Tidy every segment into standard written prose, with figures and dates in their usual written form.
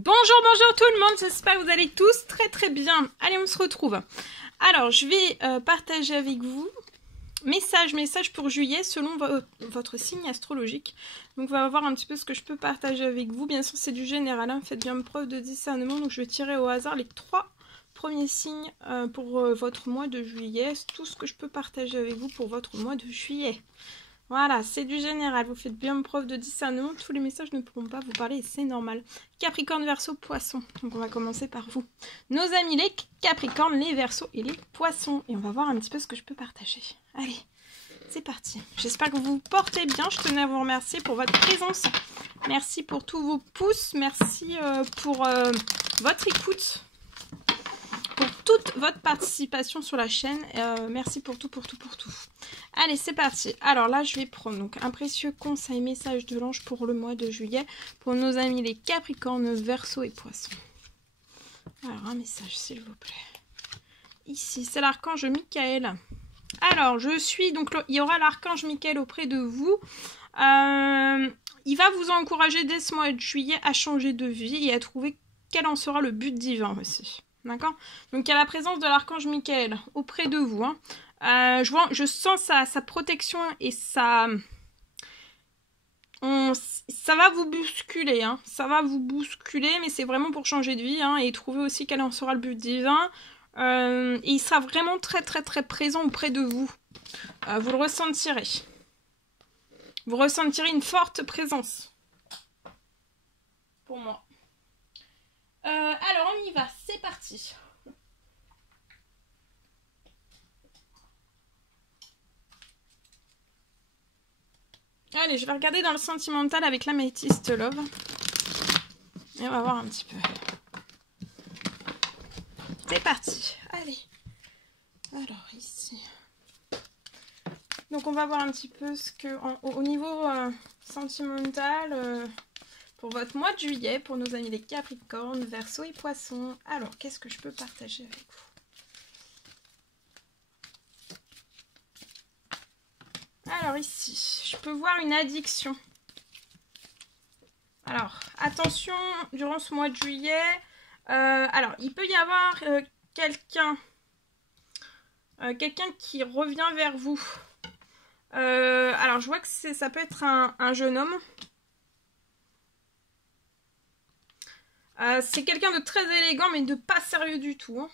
Bonjour tout le monde, j'espère que vous allez tous très bien. Allez, on se retrouve. Alors, je vais partager avec vous message pour juillet selon votre signe astrologique. Donc, on va voir un petit peu ce que je peux partager avec vous. Bien sûr, c'est du général, hein. Faites bien preuve de discernement. Donc, je vais tirer au hasard les 3 premiers signes pour votre mois de juillet. C'est tout ce que je peux partager avec vous pour votre mois de juillet. Voilà, c'est du général. Vous faites bien preuve de discernement. Tous les messages ne pourront pas vous parler et c'est normal. Capricorne, Verseau, Poisson. Donc on va commencer par vous. Nos amis les Capricornes, les Verseaux et les Poissons. Et on va voir un petit peu ce que je peux partager. Allez, c'est parti. J'espère que vous vous portez bien. Je tenais à vous remercier pour votre présence. Merci pour tous vos pouces. Merci pour votre écoute. Pour toute votre participation sur la chaîne. Merci pour tout. Allez, c'est parti. Alors là, je vais prendre donc un précieux conseil message de l'ange pour le mois de juillet pour nos amis les Capricornes, Verseaux et Poissons. Alors, un message, s'il vous plaît. Ici, c'est l'archange Michael. Alors, il y aura l'archange Michael auprès de vous. Il va vous encourager dès ce mois de juillet à changer de vie et à trouver quel en sera le but divin aussi. D'accord? Donc, il y a la présence de l'archange Michael auprès de vous, hein. Je sens sa protection et ça va vous bousculer, hein. Ça va vous bousculer, mais c'est vraiment pour changer de vie, hein, et trouver aussi quel en sera le but divin. Et il sera vraiment très présent auprès de vous. Vous le ressentirez. Vous ressentirez une forte présence. Pour moi. Alors on y va, c'est parti. Allez, je vais regarder dans le sentimental avec l'améthyste love. Et on va voir un petit peu. C'est parti. Allez. Alors, ici. Donc, on va voir un petit peu ce que... Au niveau sentimental, pour votre mois de juillet, pour nos amis les Capricornes, Verseaux et Poissons. Alors, qu'est-ce que je peux partager avec vous ? Alors ici, je peux voir une addiction. Alors, attention, durant ce mois de juillet, alors il peut y avoir quelqu'un qui revient vers vous. Alors, je vois que ça peut être un jeune homme. C'est quelqu'un de très élégant, mais de pas sérieux du tout, hein.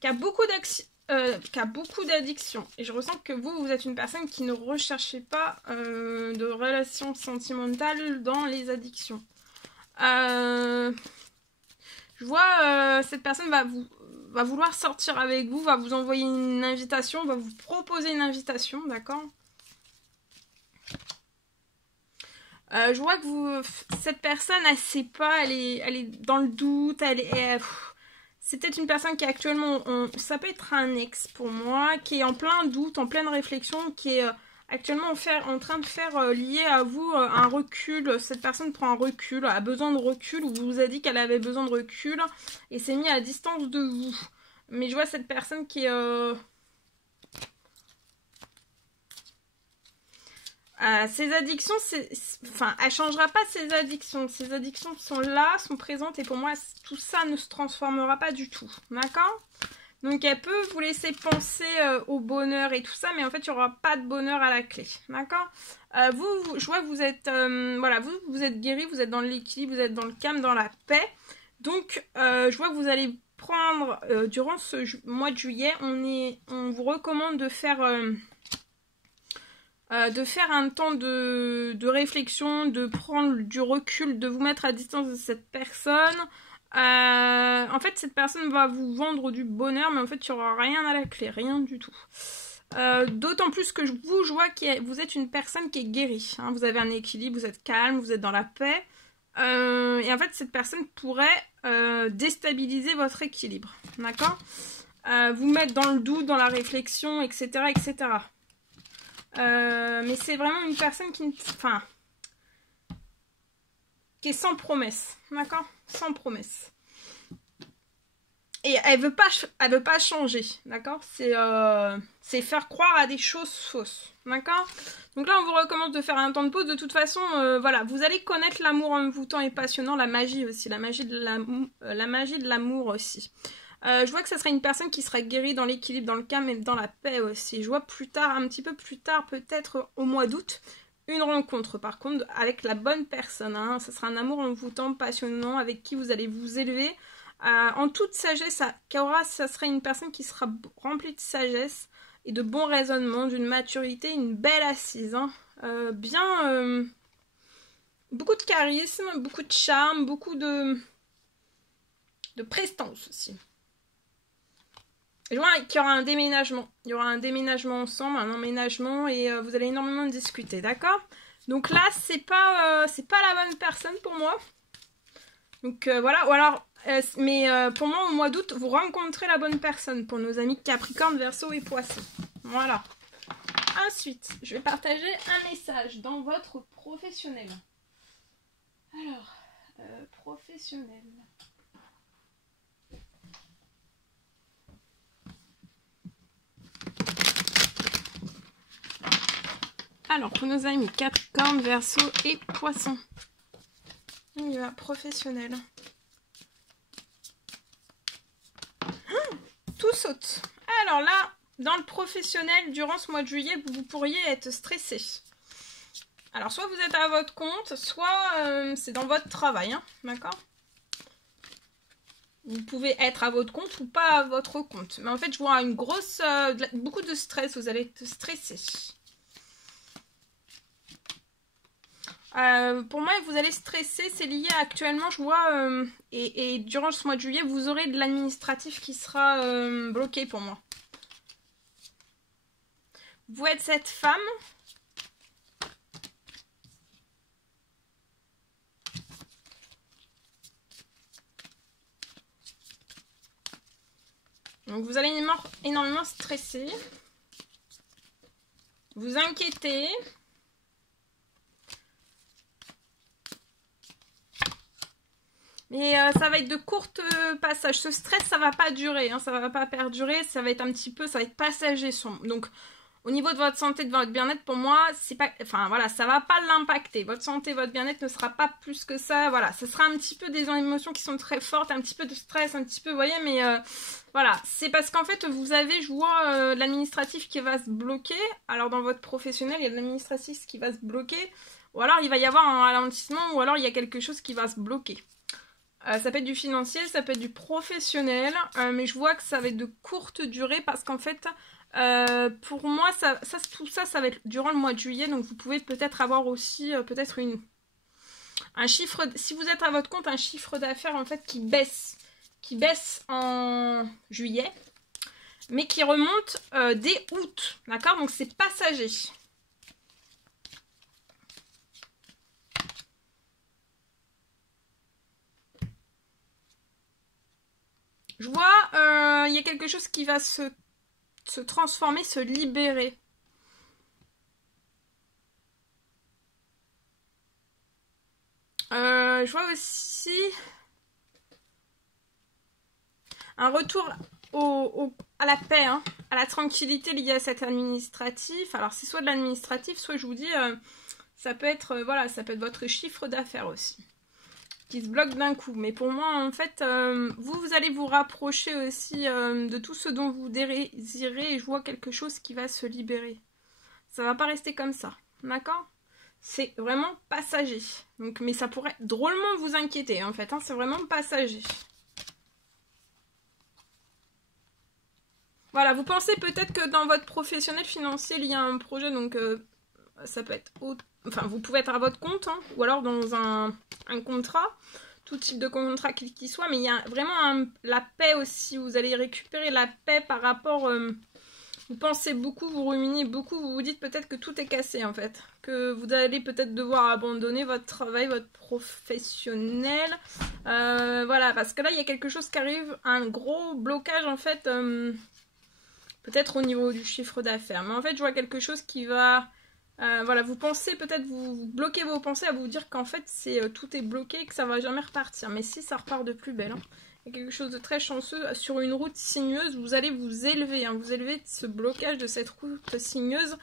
Qui a beaucoup d'addictions. Et je ressens que vous êtes une personne qui ne recherchez pas de relations sentimentales dans les addictions. Je vois cette personne va vouloir sortir avec vous, va vous envoyer une invitation, va vous proposer une invitation, d'accord ? Je vois que cette personne, elle sait pas, elle est dans le doute, c'est peut-être une personne qui est actuellement, ça peut être un ex pour moi, qui est en plein doute, en pleine réflexion, qui est actuellement en train de faire lier à vous un recul. Cette personne prend un recul, a besoin de recul, ou vous a dit qu'elle avait besoin de recul, et s'est mis à distance de vous. Mais je vois cette personne qui est... ses addictions, enfin, elle changera pas ses addictions. Ses addictions sont là, sont présentes, et pour moi, tout ça ne se transformera pas du tout. D'accord ? Donc, elle peut vous laisser penser au bonheur et tout ça, mais en fait, il n'y aura pas de bonheur à la clé. D'accord ? Je vois que vous êtes, voilà, vous êtes guéri, vous êtes dans l'équilibre, vous êtes dans le calme, dans la paix. Donc, je vois que vous allez prendre, durant ce mois de juillet, on vous recommande de faire un temps de réflexion, de prendre du recul, de vous mettre à distance de cette personne. En fait, cette personne va vous vendre du bonheur, mais en fait, il n'y aura rien à la clé, rien du tout. D'autant plus que je vois que vous êtes une personne qui est guérie, hein. Vous avez un équilibre, vous êtes calme, vous êtes dans la paix. Et en fait, cette personne pourrait déstabiliser votre équilibre. D'accord ? Vous mettre dans le doute, dans la réflexion, etc. Mais c'est vraiment une personne qui est sans promesse, d'accord ? Sans promesse. Et elle veut pas changer, d'accord? C'est faire croire à des choses fausses, d'accord? Donc là, on vous recommande de faire un temps de pause. De toute façon, voilà, vous allez connaître l'amour envoûtant et passionnant, la magie aussi, la magie de l'amour aussi. Je vois que ça serait une personne qui serait guérie dans l'équilibre, dans le calme et dans la paix aussi. Je vois plus tard, un petit peu plus tard, peut-être au mois d'août, une rencontre par contre avec la bonne personne. Hein. Ça sera un amour envoûtant, passionnant, avec qui vous allez vous élever. En toute sagesse, Kaora, ça serait une personne qui sera remplie de sagesse et de bon raisonnement, d'une maturité, une belle assise. Hein. Beaucoup de charisme, beaucoup de charme, beaucoup de prestance aussi. Je vois qu'il y aura un déménagement. Il y aura un déménagement ensemble, un emménagement et vous allez énormément discuter, d'accord? Donc là, c'est pas la bonne personne pour moi. Donc voilà, ou alors, pour moi, au mois d'août, vous rencontrez la bonne personne pour nos amis Capricorne, Verseau et Poisson. Voilà. Ensuite, je vais partager un message dans votre professionnel. Alors, professionnel. Alors, pour nos amis Capricorne, Verseau et Poisson. On y va, professionnel. Tout saute. Alors là, dans le professionnel, durant ce mois de juillet, vous pourriez être stressé. Alors, soit vous êtes à votre compte, soit c'est dans votre travail, hein, d'accord? Vous pouvez être à votre compte ou pas à votre compte. Mais en fait, je vois une grosse... beaucoup de stress, vous allez être stressé. Pour moi, vous allez stresser, c'est lié actuellement, je vois, et durant ce mois de juillet, vous aurez de l'administratif qui sera bloqué pour moi. Vous êtes cette femme. Donc vous allez énormément stresser. Vous inquiéter. Mais ça va être de courts passages. Ce stress, ça va pas durer, hein, ça va pas perdurer, ça va être un petit peu, ça va être passager. Donc, au niveau de votre santé, de votre bien-être, pour moi, c'est pas, enfin voilà, ça va pas l'impacter. Votre santé, votre bien-être ne sera pas plus que ça. Voilà, ce sera un petit peu des émotions qui sont très fortes, un petit peu de stress, un petit peu, vous voyez, mais voilà, c'est parce qu'en fait, vous avez, je vois, l'administratif qui va se bloquer. Alors, dans votre professionnel, il y a de l'administratif qui va se bloquer, ou alors il va y avoir un ralentissement, ou alors il y a quelque chose qui va se bloquer. Ça peut être du financier, ça peut être du professionnel, mais je vois que ça va être de courte durée parce qu'en fait, pour moi, tout ça, ça va être durant le mois de juillet, donc vous pouvez peut-être avoir aussi peut-être un chiffre, si vous êtes à votre compte, un chiffre d'affaires en fait qui baisse en juillet, mais qui remonte dès août, d'accord? Donc c'est passager. Je vois, il y a quelque chose qui va se transformer, se libérer. Je vois aussi un retour à la paix, hein, à la tranquillité liée à cet administratif. Alors c'est soit de l'administratif, soit je vous dis, ça peut être voilà, ça peut être votre chiffre d'affaires aussi qui se bloque d'un coup. Mais pour moi, en fait, vous allez vous rapprocher aussi de tout ce dont vous désirez et je vois quelque chose qui va se libérer. Ça va pas rester comme ça, d'accord? C'est vraiment passager. Donc, mais ça pourrait drôlement vous inquiéter, en fait, hein, c'est vraiment passager. Voilà, vous pensez peut-être que dans votre professionnel financier, il y a un projet, donc ça peut être... Enfin, vous pouvez être à votre compte, hein, ou alors dans un contrat, tout type de contrat qu'il soit, mais il y a vraiment la paix aussi, vous allez récupérer la paix par rapport... vous pensez beaucoup, vous ruminez beaucoup, vous vous dites peut-être que tout est cassé en fait, que vous allez peut-être devoir abandonner votre travail, votre professionnel, voilà, parce que là il y a quelque chose qui arrive, un gros blocage en fait, peut-être au niveau du chiffre d'affaires, mais en fait je vois quelque chose qui va... voilà, vous pensez peut-être, vous bloquez vos pensées à vous dire qu'en fait tout est bloqué et que ça va jamais repartir. Mais si, ça repart de plus belle. Hein. Il y a quelque chose de très chanceux. Sur une route sinueuse, vous allez vous élever. Hein, vous élever de ce blocage de cette route sinueuse.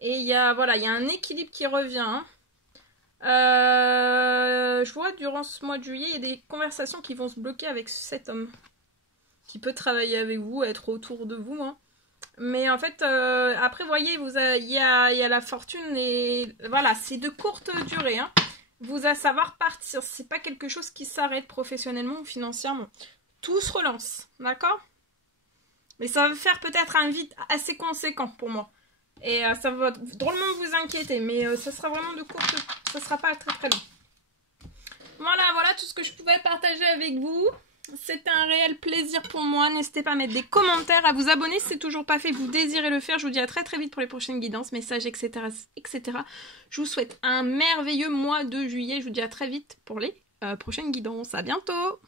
Et il y a, voilà, il y a un équilibre qui revient. Hein. Je vois durant ce mois de juillet, il y a des conversations qui vont se bloquer avec cet homme. Qui peut travailler avec vous, être autour de vous. Hein. Mais en fait, après, vous voyez, il y a la fortune et voilà, c'est de courte durée. Hein. Vous allez savoir partir. C'est pas quelque chose qui s'arrête professionnellement ou financièrement. Tout se relance, d'accord? Mais ça va faire peut-être un vide assez conséquent pour moi. Et ça va drôlement vous inquiéter. Mais ça sera vraiment de courte... Ça sera pas très très long. Voilà tout ce que je pouvais partager avec vous. C'était un réel plaisir pour moi. N'hésitez pas à mettre des commentaires, à vous abonner si c'est toujours pas fait, vous désirez le faire. Je vous dis à très très vite pour les prochaines guidances, messages, etc. etc. Je vous souhaite un merveilleux mois de juillet. Je vous dis à très vite pour les prochaines guidances. À bientôt!